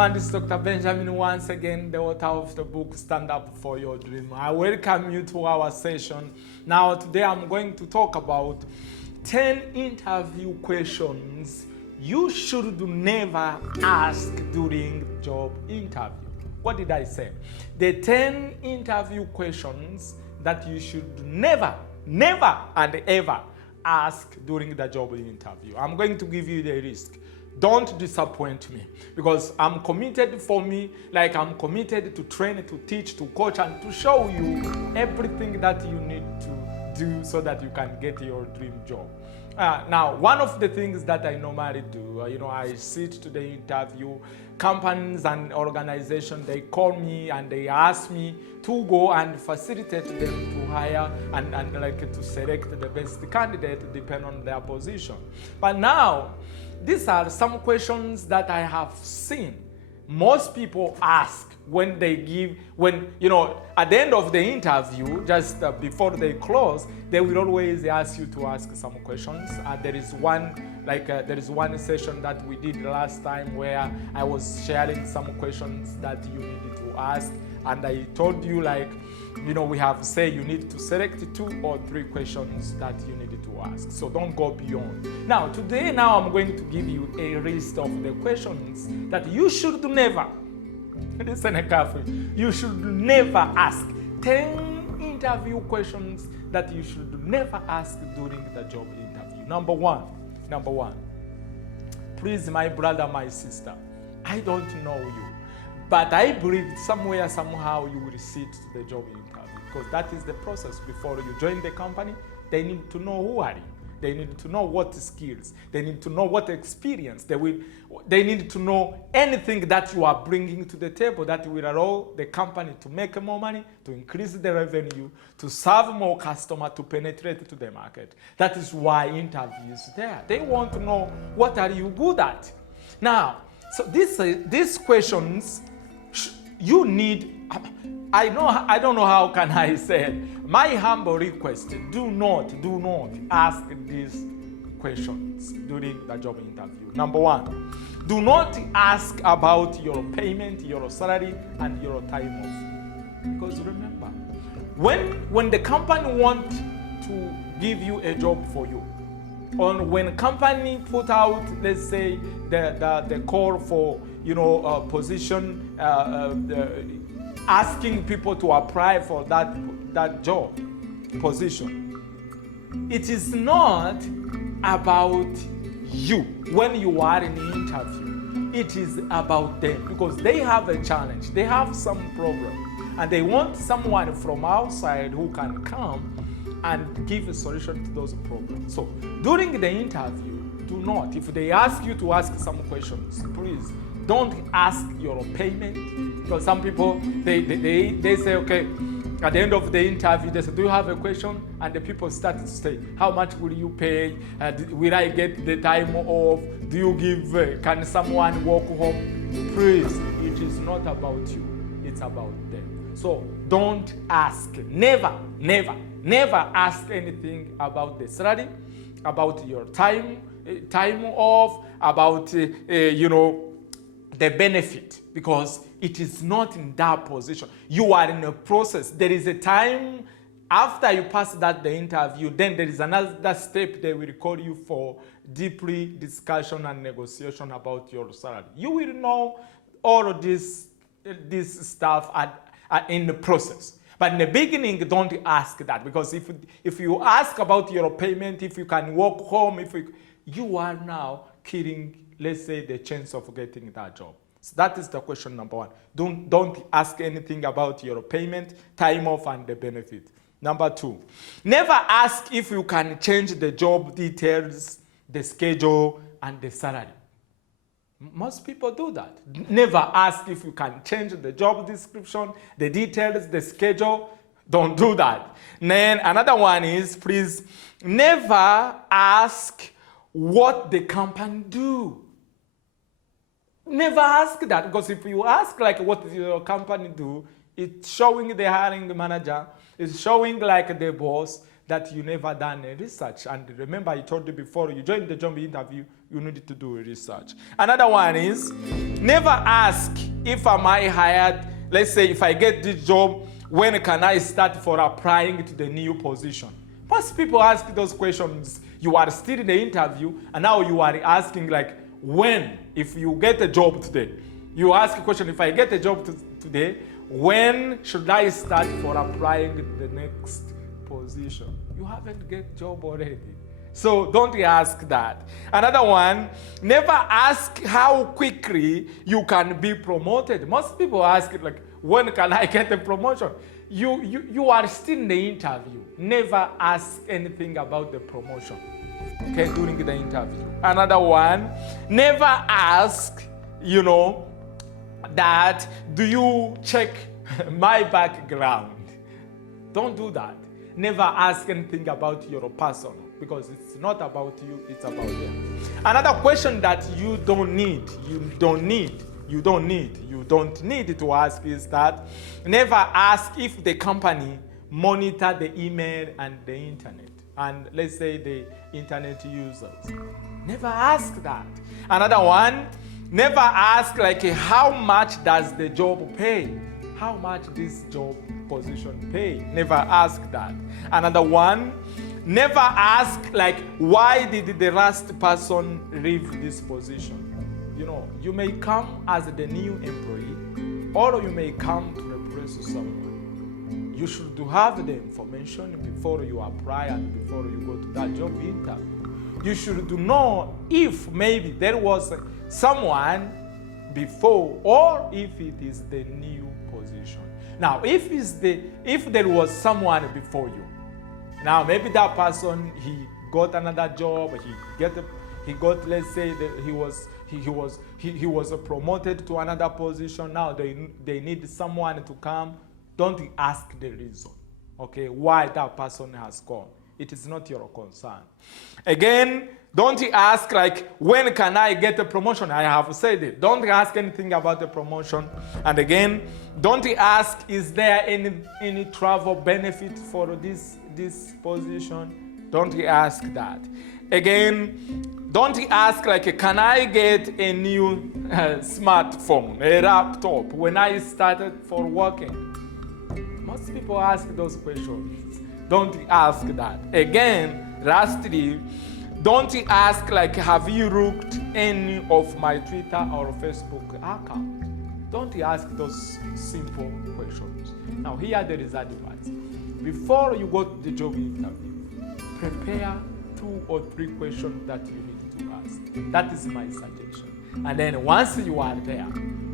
everyone, this is Dr. Benjamin once again, the author of the book Stand Up for Your Dream. I welcome you to our session. Now today I'm going to talk about 10 interview questions you should never ask during job interview. What did I say? The 10 interview questions that you should never and ever ask during the job interview. I'm going to give you the list. Don't disappoint me, because I'm committed I'm committed to train, to teach, to coach, and to show you everything that you need to do so that you can get your dream job. Now, one of the things that I normally do, I sit to the interview. Companies and organizations, they call me and they ask me to go and facilitate them to hire and to select the best candidate depending on their position. But now, these are some questions that I have seen most people ask when at the end of the interview, just before they close, they will always ask you to ask some questions. There is one session that we did last time where I was sharing some questions that you needed to ask, and I told you we have said you need to select 2 or 3 questions that you needed to ask. So don't go beyond. Now I'm going to give you a list of the questions that you should never, listen carefully, you should never ask. 10 interview questions that you should never ask during the job interview. Number one, please, my brother, my sister, I don't know you, but I believe somewhere, somehow you will sit to the job interview, because that is the process. Before you join the company, they need to know who are you. They need to know what skills. They need to know what experience. They need to know anything that you are bringing to the table that will allow the company to make more money, to increase the revenue, to serve more customers, to penetrate to the market. That is why interviews there. They want to know what are you good at. Now, so these questions you need. I don't know how can I say it. My humble request, do not ask these questions during the job interview. Number 1, do not ask about your payment, your salary, and your time off. Because remember, when the company wants to give you a job for you, or when company put out, let's say, the call for position, asking people to apply for that job position, it is not about you when you are in the interview. It is about them, because they have a challenge, they have some problem, and they want someone from outside who can come and give a solution to those problems. So during the interview, do not, if they ask you to ask some questions, please don't ask your payment, because some people, they say, okay, at the end of the interview, they say, do you have a question? And the people start to say, how much will you pay? Will I get the time off? Do you give, can someone walk home? Please, it is not about you, it's about them. So don't ask, never ask anything about the salary, about your time off, about, the benefit, because it is not in that position. You are in a process. There is a time after you pass the interview, then there is another step they will call you for deeply discussion and negotiation about your salary. You will know all of this stuff in the process. But in the beginning, don't ask that, because if you ask about your payment, if you can walk home, you are now killing, let's say, the chance of getting that job. So that is the question number 1. Don't ask anything about your payment, time off, and the benefit. Number 2, never ask if you can change the job details, the schedule, and the salary. Most people do that. Never ask if you can change the job description, the details, the schedule. Don't do that. Then another one is, please never ask what the company do. Never ask that, because if you ask what does your company do, it's showing the hiring manager, it's showing the boss that you never done a research. And remember, I told you before you join the job interview, You need to do research. Another one is never ask if am I hired. Let's say if I get this job, when can I start for applying to the new position? Most people ask those questions. You are still in the interview, and now you are asking like, when? If you get a job today, you ask a question, if I get a job today, when should I start for applying to the next position? You haven't get job already. So don't ask that. Another one, never ask how quickly you can be promoted. Most people ask it like, when can I get a promotion? You are still in the interview. Never ask anything about the promotion, okay, during the interview. Another one, never ask, that, do you check my background? Don't do that. Never ask anything about your personal, because it's not about you, it's about them. Another question that you don't need to ask is that never ask if the company monitor the email and the internet, and let's say the internet users. Never ask that. Another one, never ask like how much does the job pay? How much this job position pay? Never ask that. Another one, never ask like why did the last person leave this position? You may come as the new employee, or you may come to replace someone. You should have the information before you apply and before you go to that job interview. You should know if maybe there was someone before, or if it is the new position. Now, if there was someone before you, now maybe that person, he got another job, he got let's say that he was promoted to another position. Now they need someone to come. Don't ask the reason, okay, why that person has gone. It is not your concern. Again, don't ask like, when can I get a promotion? I have said it. Don't ask anything about the promotion. And again, don't ask, is there any travel benefit for this position? Don't ask that. Again, don't ask like, can I get a new smartphone, a laptop when I started for working? Most people ask those questions. Don't ask that. Again, lastly, don't ask like, have you looked any of my Twitter or Facebook account? Don't ask those simple questions. Now here there is advice. Before you go to the job interview, prepare 2 or 3 questions that you need to ask. That is my suggestion. And then once you are there,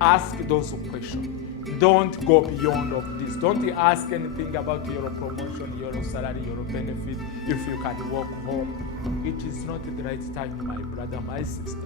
ask those questions. Don't go beyond of this. Don't ask anything about your promotion, your salary, your benefit, if you can work home. It is not the right time, my brother, my sister.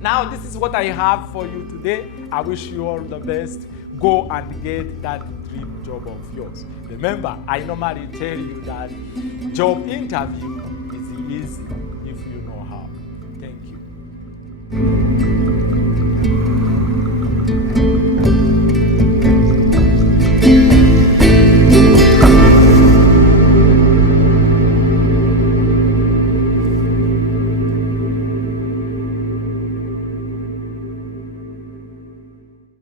Now, this is what I have for you today. I wish you all the best. Go and get that dream job of yours. Remember, I normally tell you that job interview is easy if you know how. Thank you.